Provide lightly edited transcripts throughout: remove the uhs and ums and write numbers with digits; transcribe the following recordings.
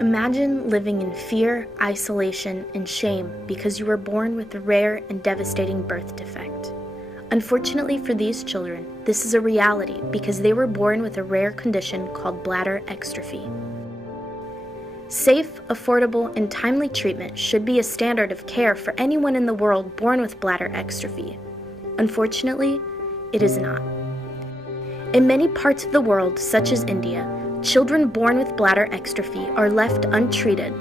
Imagine living in fear, isolation, and shame because you were born with a rare and devastating birth defect. Unfortunately for these children, this is a reality because they were born with a rare condition called bladder exstrophy. Safe, affordable, and timely treatment should be a standard of care for anyone in the world born with bladder exstrophy. Unfortunately, it is not. In many parts of the world, such as India, children born with bladder exstrophy are left untreated,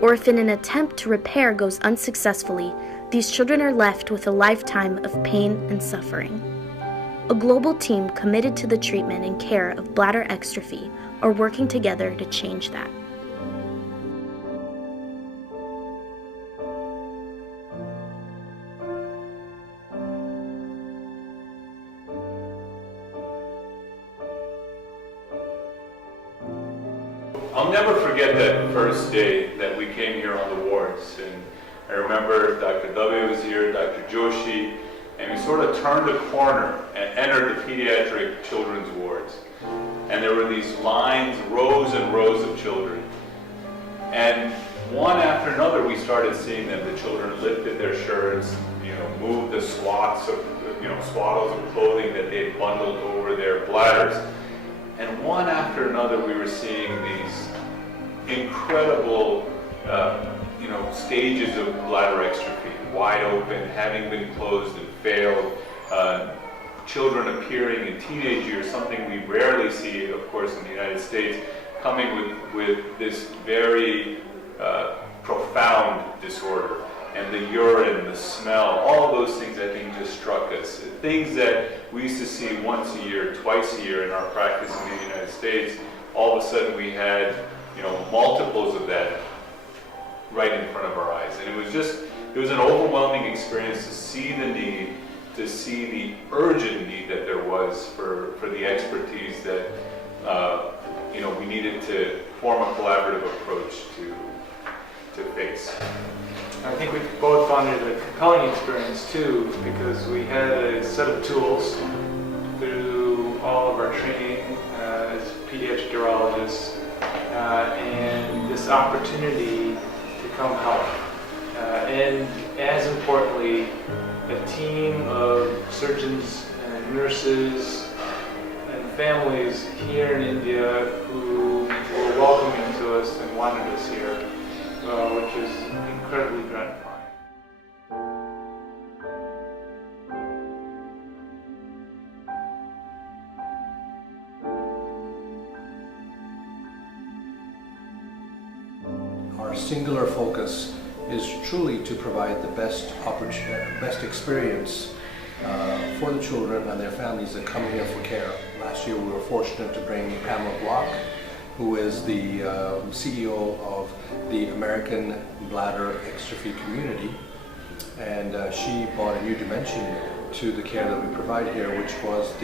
or if in an attempt to repair goes unsuccessfully, these children are left with a lifetime of pain and suffering. A global team committed to the treatment and care of bladder exstrophy are working together to change that. I'll never forget that first day that we came here on the wards, and I remember Dr. Dave was here, Dr. Joshi, and we sort of turned a corner and entered the pediatric children's wards. And there were these lines, rows and rows of children. And one after another, we started seeing them. The children lifted their shirts, moved the swaths of, swaddles of clothing that they had bundled over their bladders. And one after another, we were seeing these incredible, stages of bladder exstrophy, wide open, having been closed and failed, children appearing in teenage years, something we rarely see, of course, in the United States, coming with this very profound disorder. And the urine, the smell, all those things I think just struck us. Things that we used to see once a year, twice a year in our practice in the United States, all of a sudden we had, multiples of that right in front of our eyes. And it was an overwhelming experience to see the need, to see the urgent need that there was for the expertise that, we needed to form a collaborative approach to face. I think we both found it a compelling experience too, because we had a set of tools through all of our training as pediatric urologists, and this opportunity to come help. And as importantly, a team of surgeons and nurses and families here in India who were welcoming to us and wanted us here, which is incredibly gratifying. Our singular focus is truly to provide the best experience for the children and their families that come here for care. Last year we were fortunate to bring Pamela Block, who is the CEO of the American Bladder Exstrophy Community, and she brought a new dimension to the care that we provide here, which was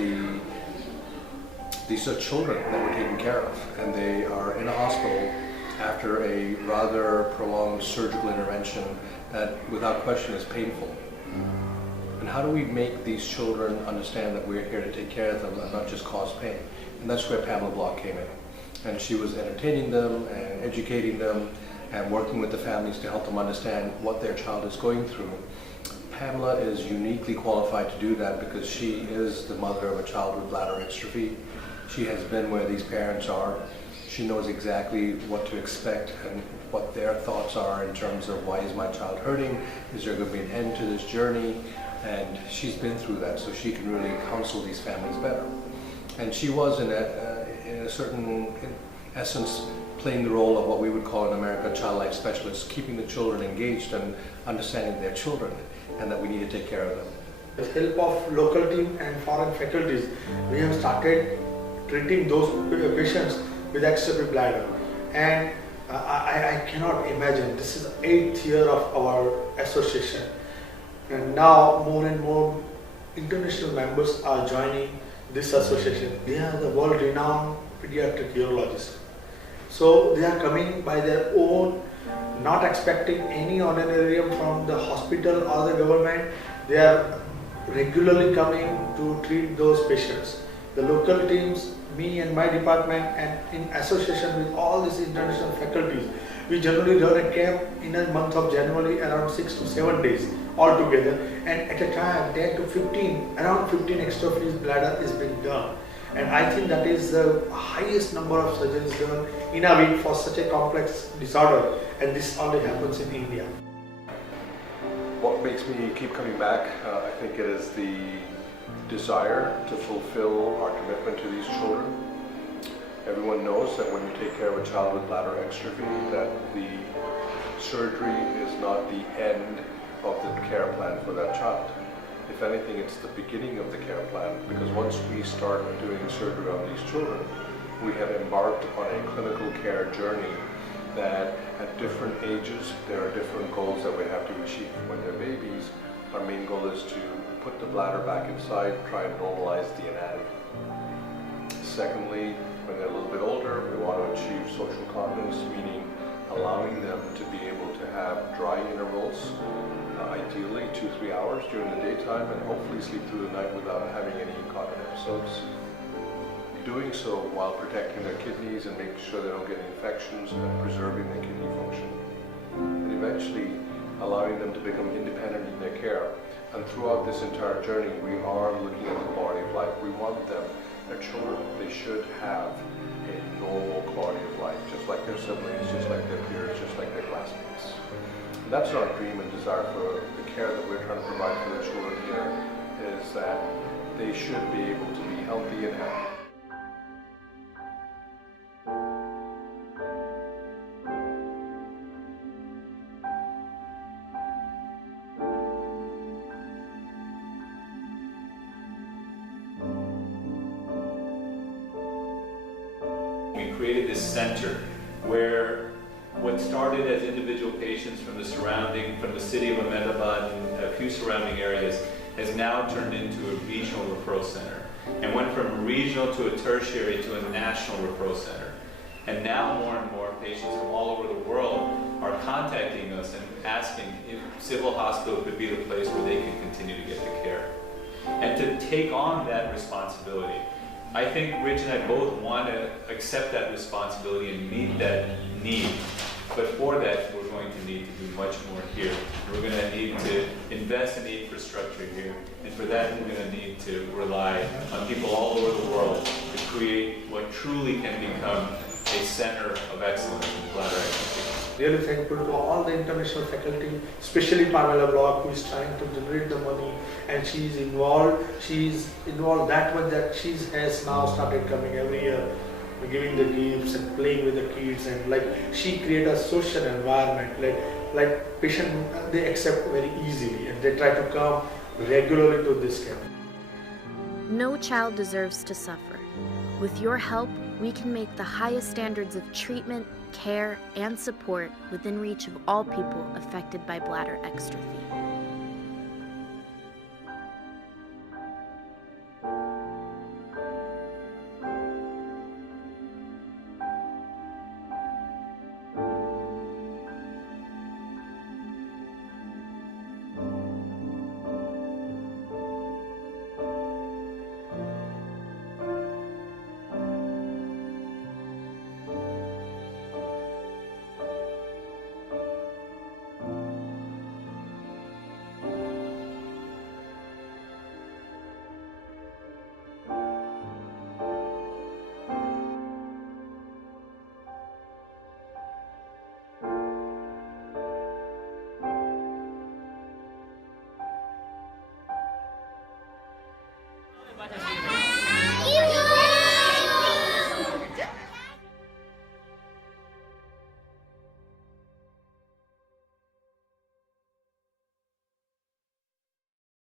these are children that we're taking care of, and they are in a hospital after a rather prolonged surgical intervention that without question is painful. And how do we make these children understand that we're here to take care of them and not just cause pain? And that's where Pamela Block came in. And she was entertaining them and educating them and working with the families to help them understand what their child is going through. Pamela is uniquely qualified to do that because she is the mother of a child with bladder exstrophy. She has been where these parents are. She knows exactly what to expect and what their thoughts are in terms of why is my child hurting? Is there going to be an end to this journey? And she's been through that, so she can really counsel these families better. And she was in a certain essence playing the role of what we would call in America child life specialists, keeping the children engaged and understanding their children and that we need to take care of them. With help of local team and foreign faculties, we have started treating those patients with exstrophy bladder. And I cannot imagine, this is the 8th year of our association. And now more and more international members are joining this association. They are the world-renowned pediatric urologists. So they are coming by their own, not expecting any honorarium from the hospital or the government. They are regularly coming to treat those patients. the local teams, me and my department, and in association with all these international faculties, we generally run a camp in a month of January around 6 to 7 days altogether, and at a time 10 to 15, around 15 extrafoetal bladder is being done. And I think that is the highest number of surgeries done in a week for such a complex disorder, and this only happens in India. What makes me keep coming back, I think it is the desire to fulfill our commitment to these children. Everyone knows that when you take care of a child with bladder exstrophy, that the surgery is not the end of the care plan for that child. If anything, it's the beginning of the care plan, because once we start doing surgery on these children, we have embarked on a clinical care journey that at different ages, there are different goals that we have to achieve. When they're babies, our main goal is to put the bladder back inside, try and normalize the anatomy. Secondly, when they're a little bit older, we want to achieve social continence, meaning allowing them to be able to have dry intervals, ideally 2-3 hours during the daytime, and hopefully sleep through the night without having any incontinent episodes. Doing so while protecting their kidneys and making sure they don't get infections and preserving their kidney function. And eventually allowing them to become independent in their care. And throughout this entire journey, we are looking at the quality of life. We want them, their children, they should have a normal quality of life, just like their siblings, just like their peers, just like their classmates. And that's our dream and desire for the care that we're trying to provide for the children here, is that they should be able to be healthy and happy. We created this center where what started as individual patients from the city of Ahmedabad and a few surrounding areas has now turned into a regional referral center, and went from regional to a tertiary to a national referral center. And now more and more patients from all over the world are contacting us and asking if Civil Hospital could be the place where they can continue to get the care. And to take on that responsibility, I think Rich and I both want to accept that responsibility and meet that need. But for that, we're going to need to do much more here. We're going to need to invest in the infrastructure here. And for that, we're going to need to rely on people all over the world to create what truly can become a center of excellence in bladder exstrophy. Really thankful to all the international faculty, especially Pamela Block, who is trying to generate the money, and she's involved. She's involved that much that she has now started coming every year, giving the gifts and playing with the kids, and like she create a social environment. Like patient, they accept very easily, and they try to come regularly to this camp. No child deserves to suffer. With your help, we can make the highest standards of treatment, care, and support within reach of all people affected by bladder exstrophy.